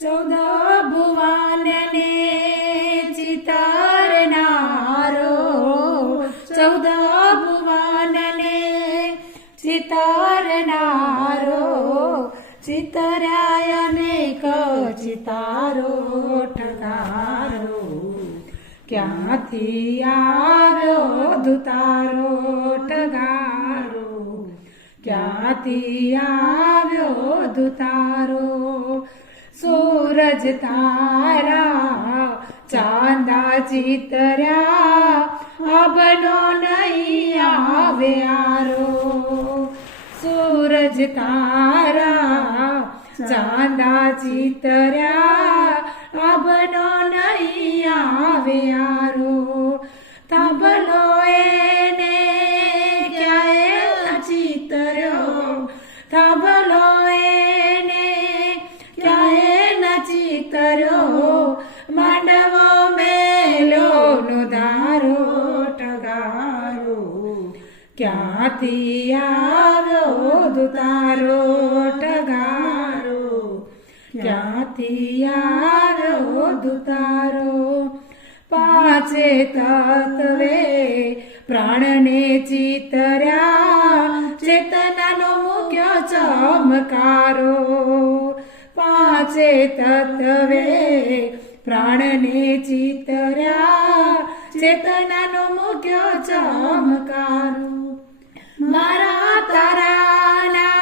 ચૌદ ભુવનને ચિતરનારો ચૌદ ભુવનને ચિતરનારો ચિતરાય અનેક ચિતારો ઠગારો ક્યાંથી આવ્યો દુતારો ઠગારો ક્યાંથી આવ્યો દુતારો સૂરજ તારા, ચાંદા ચિતર્યા અબનો નહીં આવે આરો. સૂરજ તારા, ચાંદા ચિતર્યા અબનો નહીં આવે આરો. ક્યાંથી આવ્યો દુતારો ટગારો? ક્યાંથી આવ્યો દુતારો પાંચે તત્વે પ્રાણને ચિતર્યા, ચેતનાનો મુખ્ય ચમકારો. પાંચે તત્વે પ્રાણને ચિતર્યા ચેતનાનો મુખ્ય ચમકારો મારા તારાના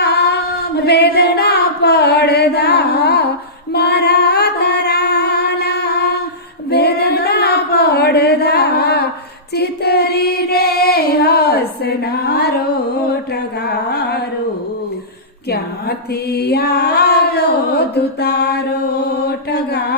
વેદના પડદા. મારા તારાના વેદના પડદા. ચિતરીને હસનારો ટગારો. ક્યાંથી આવ્યો દુતારો ટગારો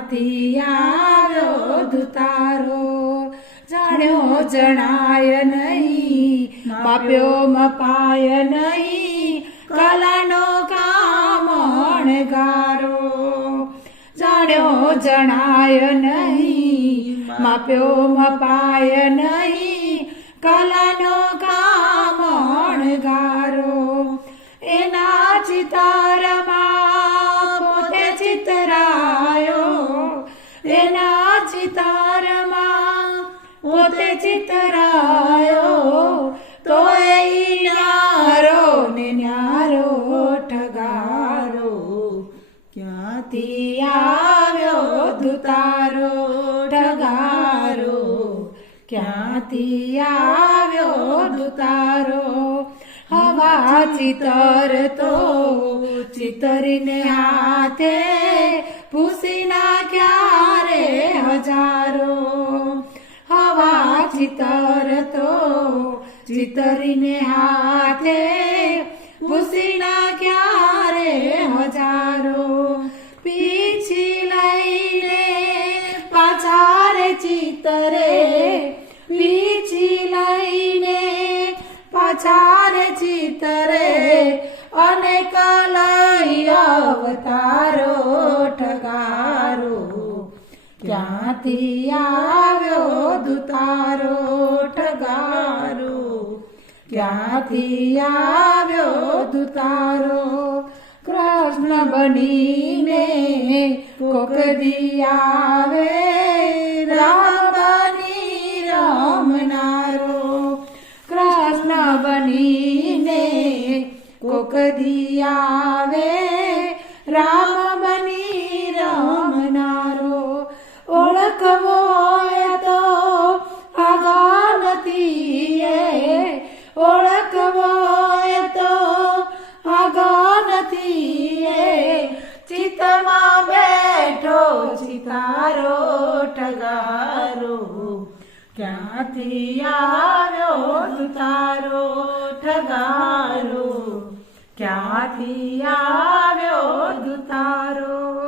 ક્યાંથી આવ્યો દુતારો જાણ્યો જણાય નહીં, માપ્યો મપાય નહીં, કલાનો કામણ ગારો જાણ્યો જણાય નહીં, માપ્યો મપાય નહીં, કલાનો એના ચિતારમાં પોતે ચિતરાયો. તો એ ન્યારો ને ન્યારો ઠગારો. ક્યાંથી આવ્યો દુતારો ઠગારો? ક્યાંથી આવ્યો દુતારો હવા ચિતર તો ચિતરીને હાથે ભૂસી નાખ્યા રે હજારો, હવા ચિતરતો ચિતરીને હાથે ભૂસી નાખ્યા રે હજારો? પીછી લઈને પાછા રે ચિતરે પીછી લઈને પાછા રે ચિતરે અને કલઈ અવતારો, ઠગારો ક્યાંથી આવ્યો દુતારો ઠગારો? ક્યાંથી આવ્યો દુતારો? કૃષ્ણ બનીને કોક દી આવે, રામ બની રમનારો. કૃષ્ણ બનીને કોક દી આવે ક્યાંથી આવ્યો તારો ઠગારો? ક્યાંથી આવ્યો દુતારો